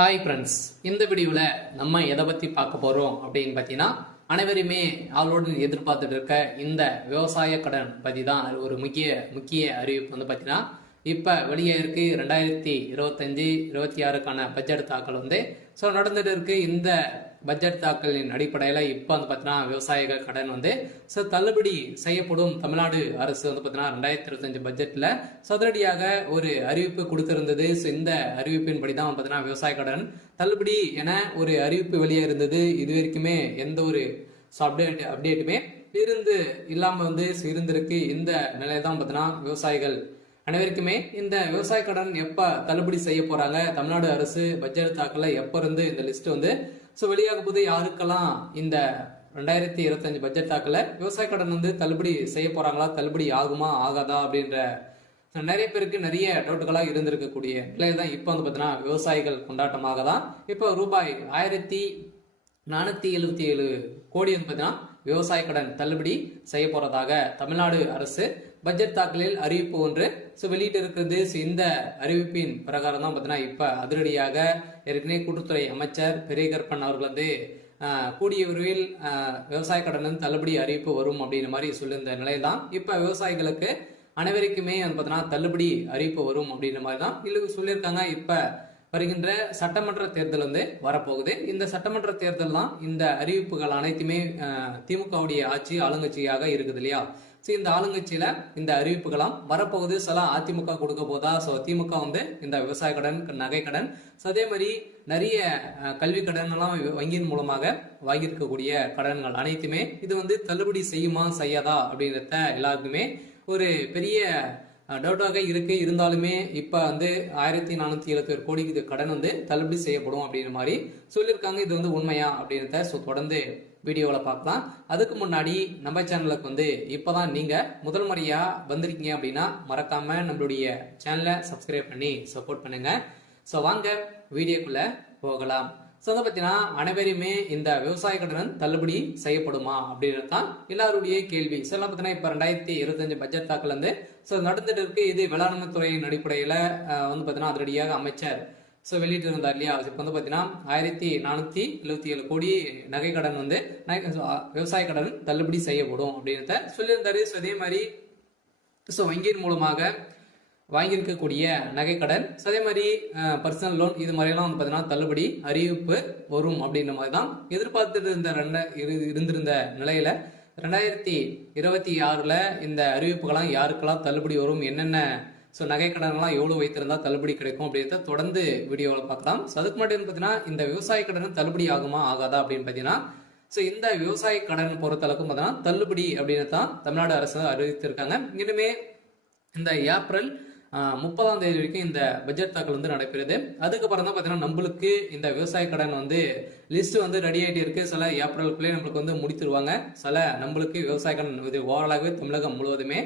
Hi friends, இந்த வீடியோவில் நம்ம எதை பற்றி பார்க்க போகிறோம் அப்படின்னு பார்த்தீங்கன்னா, அனைவருமே அவளோடு எதிர்பார்த்துட்டு இருக்க இந்த விவசாய கடன் பற்றி தான் ஒரு முக்கிய அறிவிப்பு வந்து பார்த்தீங்கன்னா, இப்போ வெளியே இருக்கு 2025-26க்கான பட்ஜெட் தாக்கல் வந்து நடந்துட்டு இருக்கு. இந்த பட்ஜெட் தாக்கலின் அடிப்படையில் இப்போ வந்து பார்த்தீங்கன்னா விவசாயிகள் கடன் வந்து தள்ளுபடி செய்யப்படும். தமிழ்நாடு அரசு வந்து பார்த்தீங்கன்னா 2025 பட்ஜெட்டில் சதுரடியாக ஒரு அறிவிப்பு கொடுத்திருந்தது. இந்த அறிவிப்பின்படி தான் பார்த்தீங்கன்னா விவசாய கடன் தள்ளுபடி என ஒரு அறிவிப்பு வெளியே இருந்தது. இது வரைக்குமே எந்த ஒரு அப்டேட்டுமே இல்லாமல் வந்து இருந்திருக்கு. இந்த நிலையை தான் பார்த்தீங்கன்னா விவசாயிகள் அனைவருக்குமே இந்த விவசாய கடன் எப்ப தள்ளுபடி செய்ய போறாங்க, தமிழ்நாடு அரசு பட்ஜெட் தாக்கல எப்ப இருந்து இந்த லிஸ்ட் வந்து வெளியாக போது, யாருக்கெல்லாம் இந்த 2025 பட்ஜெட் தாக்கல விவசாய கடன் வந்து தள்ளுபடி செய்ய போறாங்களா, தள்ளுபடி ஆகுமா ஆகாதா அப்படின்ற நிறைய பேருக்கு நிறைய டவுட்டுகளா இருந்திருக்கக்கூடிய நிலையில தான் இப்ப வந்து பாத்தீங்கன்னா விவசாயிகள் கொண்டாட்டமாக தான் இப்ப ரூபாய் 1477 கோடி வந்து பாத்தீங்கன்னா விவசாய கடன் தள்ளுபடி செய்ய போறதாக தமிழ்நாடு அரசு பட்ஜெட் தாக்கலில் அறிவிப்பு ஒன்று வெளியிட்டு இருக்கிறது. இந்த அறிவிப்பின் பிரகாரம் தான் பார்த்தீங்கன்னா இப்ப அதிரடியாக ஏற்கனவே கூட்டுத்துறை அமைச்சர் பெரியகற்பன் அவர்கள் வந்து கூடிய விரைவில் விவசாய கடன் தள்ளுபடி அறிவிப்பு வரும் அப்படின்ற மாதிரி சொல்லியிருந்த நிலையில தான் இப்ப விவசாயிகளுக்கு அனைவருக்குமே வந்து பார்த்தீங்கன்னா தள்ளுபடி அறிவிப்பு வரும் அப்படின்ற மாதிரி தான் சொல்லியிருக்காங்க. இப்ப வருகின்ற சட்டமன்ற தேர்தல் வந்து வரப்போகுது. இந்த சட்டமன்ற தேர்தல் தான் இந்த அறிவிப்புகள் அனைத்துமே திமுகவுடைய ஆட்சி ஆளுங்கட்சியாக இருக்குது இல்லையா. இந்த ஆளுங்கட்சியில இந்த அறிவிப்புகளாம் வரப்போகுது. சில அதிமுக கொடுக்க போதா, திமுக வந்து இந்த விவசாய கடன், நகை கடன், அதே மாதிரி நிறைய கல்வி கடன் எல்லாம் வங்கியின் மூலமாக வாங்கியிருக்கக்கூடிய கடன்கள் அனைத்துமே இது வந்து தள்ளுபடி செய்யுமா செய்யாதா அப்படின்றத எல்லாருக்குமே ஒரு பெரிய டவுட்டாக இருக்கு. இருந்தாலுமே இப்ப வந்து 1477 கோடி கடன் வந்து தள்ளுபடி செய்யப்படும் அப்படின்ற மாதிரி சொல்லியிருக்காங்க. இது வந்து உண்மையா அப்படின்றத தொடர்ந்து வீடியோவில் பார்க்கலாம். அதுக்கு முன்னாடி நம்ம சேனலுக்கு வந்து இப்போதான் நீங்க முதல் முறையா வந்திருக்கீங்க அப்படின்னா மறக்காம நம்மளுடைய சேனலை சப்ஸ்கிரைப் பண்ணி சப்போர்ட் பண்ணுங்க. வாங்க வீடியோக்குள்ள போகலாம். அதை பத்தினா அனைவருமே இந்த விவசாய கடன் தள்ளுபடி செய்யப்படுமா அப்படின்றது தான் எல்லாருடைய கேள்வி. பார்த்தீங்கன்னா இப்ப 2025 பட்ஜெட் தாக்கல் வந்து நடந்துட்டு இருக்கு. இது வேளாண்மை துறையின் அடிப்படையில வந்து பாத்தீங்கன்னா அதிரடியாக அமைச்சர் வெளியிட்டு இருந்தார் இல்லையா. இப்ப வந்து பாத்தீங்கன்னா 1477 கோடி நகை கடன் வந்து விவசாய கடன் தள்ளுபடி செய்யப்படும் அப்படின்றத சொல்லியிருந்தாரு. அதே மாதிரி வங்கியின் மூலமாக வாங்கியிருக்கக்கூடிய நகை கடன், அதே மாதிரி பர்சனல் லோன், இது மாதிரிலாம் வந்து பார்த்தீங்கன்னா தள்ளுபடி அறிவிப்பு வரும் அப்படின்ற மாதிரி தான் எதிர்பார்த்துட்டு இருந்திருந்த நிலையில 2026 இந்த அறிவிப்புகளாம் யாருக்கெல்லாம் தள்ளுபடி வரும், என்னென்ன நகை கடன்லாம் எவ்வளவு வைத்திருந்தா தள்ளுபடி கிடைக்கும் அப்படின்றத தொடர்ந்து வீடியோவில் பார்க்கலாம். அதுக்கு மட்டும் பார்த்தீங்கன்னா இந்த விவசாய கடன் தள்ளுபடி ஆகுமா ஆகாதா அப்படின்னு பார்த்தீங்கன்னா இந்த விவசாய கடன் பொறுத்தளவுக்கும் பார்த்தீங்கன்னா தள்ளுபடி அப்படின்னு தான் தமிழ்நாடு அரசு அறிவித்திருக்காங்க. இனிமே இந்த ஏப்ரல் 30ஆம் தேதி வரைக்கும் இந்த பட்ஜெட் தாக்கல் வந்து நடைபெறுது. அதுக்கப்புறம் தான் பார்த்தீங்கன்னா நம்மளுக்கு இந்த விவசாய கடன் வந்து லிஸ்ட் வந்து ரெடி ஆகிட்டு இருக்கு. சில ஏப்ரலுக்குள்ளே நம்மளுக்கு வந்து முடித்துருவாங்க. சில நம்மளுக்கு விவசாய கடன் இது ஓவராலாகவே தமிழகம் முழுவதுமே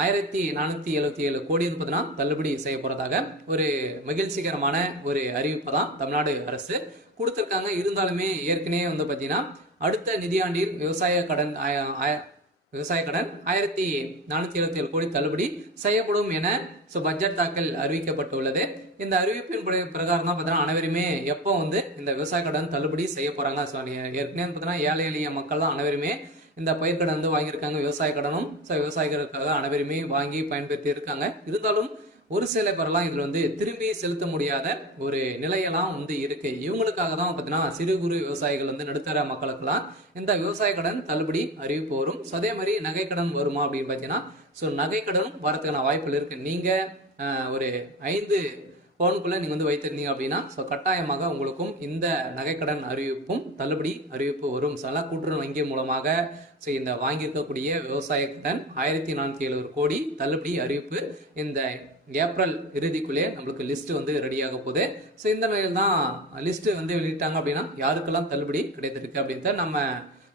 1477 கோடி வந்து பார்த்தீங்கன்னா தள்ளுபடி செய்ய போறதாக ஒரு மகிழ்ச்சிகரமான ஒரு அறிவிப்பை தான் தமிழ்நாடு அரசு கொடுத்திருக்காங்க. இருந்தாலுமே ஏற்கனவே வந்து பார்த்தீங்கன்னா அடுத்த நிதியாண்டில் விவசாய கடன் 1477 கோடி தள்ளுபடி செய்யப்படும் என பட்ஜெட் தாக்கல் அறிவிக்கப்பட்டுள்ளது. இந்த அறிவிப்பின் பிரகாரம் தான் பார்த்தீங்கன்னா அனைவருமே எப்போ வந்து இந்த விவசாய கடன் தள்ளுபடி செய்ய போறாங்க. ஏற்கனவே பார்த்தீங்கன்னா ஏழை எளிய மக்கள் தான் அனைவருமே இந்த பயிர்க்கடன் வந்து வாங்கியிருக்காங்க. விவசாய கடனும் விவசாயிகளுக்காக அனைவருமே வாங்கி பயன்படுத்தி இருக்காங்க. இருந்தாலும் ஒரு சில பேரெல்லாம் இதுல வந்து திரும்பி செலுத்த முடியாத ஒரு நிலையெல்லாம் வந்து இருக்கு. இவங்களுக்காக தான் பார்த்தீங்கன்னா சிறு குறு விவசாயிகள் வந்து நடுத்தர மக்களுக்கெல்லாம் இந்த விவசாய கடன் தள்ளுபடி அறிவிப்பு வரும். அதே மாதிரி நகை கடன் வருமா அப்படின்னு பார்த்தீங்கன்னா நகை கடனும் வரதுக்கான வாய்ப்புகள் இருக்கு. நீங்க ஒரு 5 பவுனுக்குள்ள நீங்க வந்து வைத்திருந்தீங்க அப்படின்னா கட்டாயமாக உங்களுக்கும் இந்த நகைக்கடன் அறிவிப்பும் தள்ளுபடி அறிவிப்பு வரும். சில கூட்டுறவு வங்கி மூலமாக இந்த வாங்கியிருக்கக்கூடிய விவசாய கடன் 1477 கோடி தள்ளுபடி அறிவிப்பு இந்த ஏப்ரல் இறுதிக்குள்ளே நம்மளுக்கு லிஸ்ட் வந்து ரெடியாக போகுது. இந்த நிலையில் தான் லிஸ்ட் வந்து வெளியிட்டாங்க அப்படின்னா யாருக்கெல்லாம் தள்ளுபடி கிடைத்திருக்கு அப்படின்றத நம்ம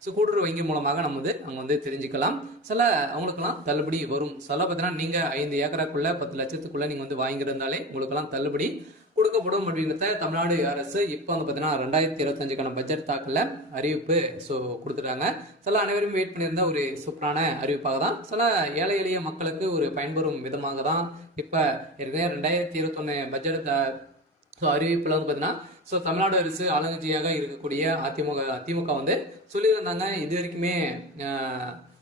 கூட்டுறவு வங்கி மூலமாக நம்ம வந்து அங்க வந்து தெரிஞ்சுக்கலாம். சில அவங்களுக்கெல்லாம் தள்ளுபடி வரும். சில பார்த்தீங்கன்னா நீங்க 5 ஏக்கராக்குள்ள 10 லட்சத்துக்குள்ள நீங்க வந்து வாங்கியிருந்தாலே உங்களுக்கெல்லாம் தள்ளுபடி கொடுக்கப்படும் அப்படின்றத தமிழ்நாடு அரசு இப்போ வந்து பார்த்தீங்கன்னா 2025க்கான பட்ஜெட் தாக்கல அறிவிப்பு கொடுத்துட்டாங்க. சில அனைவரும் வெயிட் பண்ணியிருந்த ஒரு சூப்பரான அறிவிப்பாக தான், சில ஏழை எளிய மக்களுக்கு ஒரு பயன்பெறும் விதமாக தான் இப்ப ஏற்கனவே 2021 பட்ஜெட் ஸோ அறிவிப்புல வந்து பார்த்தீங்கன்னா ஸோ தமிழ்நாடு அரசு ஆளுங்கட்சியாக இருக்கக்கூடிய திமுக வந்து சொல்லியிருந்தாங்க இது வரைக்குமே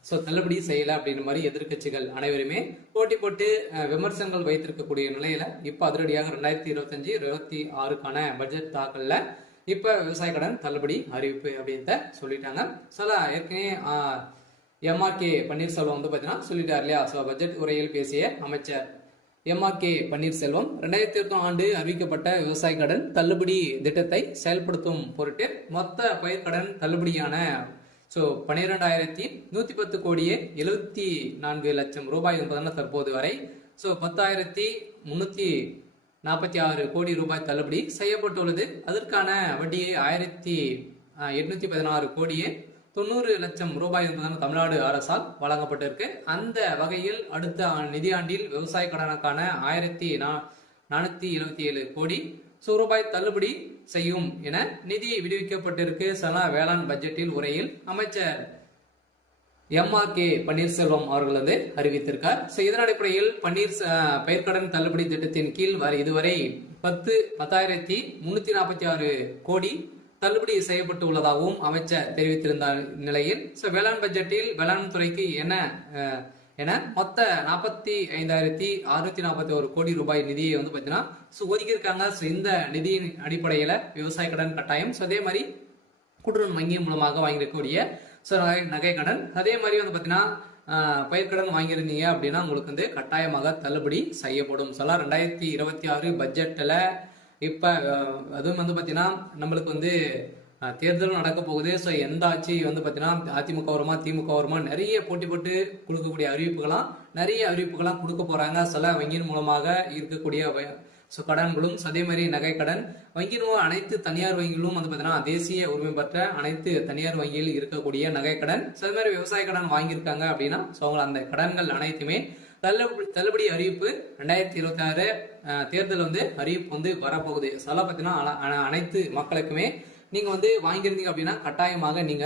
ஸோ தள்ளுபடி செய்யலை அப்படின்ற மாதிரி எதிர்கட்சிகள் அனைவருமே போட்டி போட்டு விமர்சனங்கள் வைத்திருக்கக்கூடிய நிலையில இப்போ அதிரடியாக 2025-26க்கான பட்ஜெட் தாக்கல்ல இப்போ விவசாய கடன் தள்ளுபடி அறிவிப்பு அப்படின்ட்டு சொல்லிட்டாங்க. சில ஏற்கனவே எம்ஆர்கே பன்னீர்செல்வம் வந்து பார்த்தீங்கன்னா சொல்லிட்டார் இல்லையா. ஸோ பட்ஜெட் உரையில் பேசிய அமைச்சர் எம்ஆர்கே பன்னீர்செல்வம் 2021 ஆண்டு அறிவிக்கப்பட்ட விவசாய கடன் தள்ளுபடி திட்டத்தை செயல்படுத்தும் பொருட்டு மொத்த பயிர்க்கடன் தள்ளுபடியான ஸோ 12,110 கோடியே 74 லட்சம் ரூபாய் என்பதான தற்போது வரை ஸோ 10,346 கோடி ரூபாய் தள்ளுபடி செய்யப்பட்டுள்ளது. அதற்கான வட்டியை 1,816 கோடியே 90 லட்சம் ரூபாய் என்பதான தமிழ்நாடு அரசால் வழங்கப்பட்டிருக்கு. அந்த வகையில் அடுத்த நிதியாண்டில் விவசாய கடனுக்கான 1,477 கோடி ரூபாய் தள்ளுபடி செய்யும் என நிதி விடுவிக்கப்பட்டிருக்கு. சலா வேளாண் பட்ஜெட்டில் உரையில் அமைச்சர் எம்ஆர்கே பன்னீர்செல்வம் அவர்கள் வந்து அறிவித்திருக்கார். இதன் அடிப்படையில் பயிர்க்கடன் தள்ளுபடி திட்டத்தின் கீழ் இதுவரை 10,346 கோடி தள்ளுபடி செய்யப்பட்டு உள்ளதாகவும் அமைச்சர் தெரிவித்திருந்த நிலையில் வேளாண் பட்ஜெட்டில் வேளாண் துறைக்கு என மொத்த 45,641 கோடி ரூபாய் நிதியை வந்து பார்த்தீங்கன்னா ஒதுக்கியிருக்காங்க. இந்த நிதியின் அடிப்படையில் விவசாய கடன் கட்டாயம் அதே மாதிரி கூட்டுறவு வங்கி மூலமாக வாங்கியிருக்கக்கூடிய நகை கடன் அதே மாதிரி வந்து பார்த்தீங்கன்னா பயிர்க்கடன் வாங்கியிருந்தீங்க அப்படின்னா உங்களுக்கு வந்து கட்டாயமாக தள்ளுபடி செய்யப்படும். 2026 பட்ஜெட்டில் இப்போ அதுவும் வந்து பார்த்தீங்கன்னா நம்மளுக்கு வந்து தேர்தலும் நடக்க போகுது. ஸோ எந்த ஆட்சி வந்து பார்த்தீங்கன்னா அதிமுக வருமா திமுக வருமா நிறைய போட்டி போட்டு கொடுக்கக்கூடிய நிறைய அறிவிப்புகளாம் கொடுக்க போறாங்க. சில வங்கியின் மூலமாக இருக்கக்கூடிய கடன்களும் அதே மாதிரி நகை கடன் வங்கியின் அனைத்து தனியார் வங்கிகளும் வந்து பார்த்தீங்கன்னா தேசிய உரிமை பெற்ற அனைத்து தனியார் வங்கியில் இருக்கக்கூடிய நகை கடன் அதே மாதிரி விவசாய கடன் வாங்கியிருக்காங்க அப்படின்னா அந்த கடன்கள் அனைத்துமே தள்ளுபடி அறிவிப்பு 2026 தேர்தல் வந்து அறிவிப்பு வந்து வரப்போகுது. சில பார்த்தீங்கன்னா அனைத்து மக்களுக்குமே நீங்க வந்து வாங்கியிருந்தீங்க அப்படின்னா கட்டாயமாக நீங்க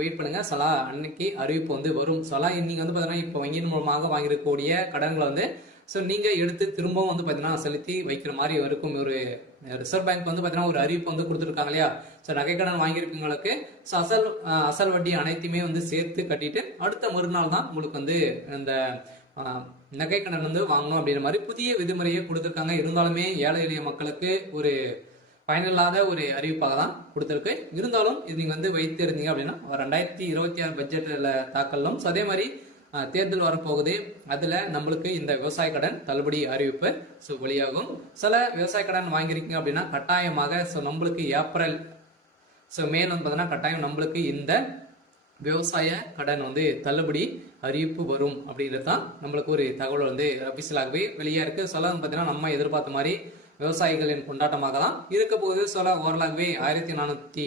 வெயிட் பண்ணுங்க. சலா அன்னைக்கு அறிவிப்பு வந்து வரும். சலா நீங்க வந்து பாத்தீங்கன்னா இப்போ வங்கியின் மூலமாக வாங்கியிருக்கக்கூடிய கடன்களை வந்து நீங்க எடுத்து திரும்பவும் வந்து பாத்தீங்கன்னா செலுத்தி வைக்கிற மாதிரி இருக்கும். ஒரு ரிசர்வ் பேங்க் வந்து பாத்தீங்கன்னா ஒரு அறிவிப்பு வந்து கொடுத்துருக்காங்க இல்லையா. நகை கடன் வாங்கியிருக்கவங்களுக்கு அசல் வட்டி அனைத்துமே வந்து சேர்த்து கட்டிட்டு அடுத்த மறுநாள் தான் உங்களுக்கு வந்து இந்த நகை கடன் வந்து வாங்கணும் அப்படின்ற மாதிரி புதிய விதிமுறையை கொடுத்துருக்காங்க. இருந்தாலுமே ஏழை எளிய மக்களுக்கு ஒரு பயனில்லாத ஒரு அறிவிப்பாக தான் கொடுத்துருக்கு. இருந்தாலும் இது நீங்க வந்து வைத்து இருந்தீங்க அப்படின்னா 2026 பட்ஜெட்ல தாக்கலும் அதே மாதிரி தேர்தல் வரப்போகுது. அதுல நம்மளுக்கு இந்த விவசாய கடன் தள்ளுபடி அறிவிப்பு வெளியாகும். சில விவசாய கடன் வாங்கியிருக்கீங்க அப்படின்னா கட்டாயமாக நம்மளுக்கு ஏப்ரல் மே வந்து பார்த்தீங்கன்னா கட்டாயம் நம்மளுக்கு இந்த விவசாய கடன் வந்து தள்ளுபடி அறிவிப்பு வரும் அப்படின்றது தான் நம்மளுக்கு ஒரு தகவல் வந்து அபிஷியலாகவே வெளியே இருக்கு. சொல்ல பார்த்தீங்கன்னா நம்ம எதிர்பார்த்த மாதிரி விவசாயிகளின் கொண்டாட்டமாக தான் இருக்க போகுது. சொல்ல ஓரளவுவே 1,400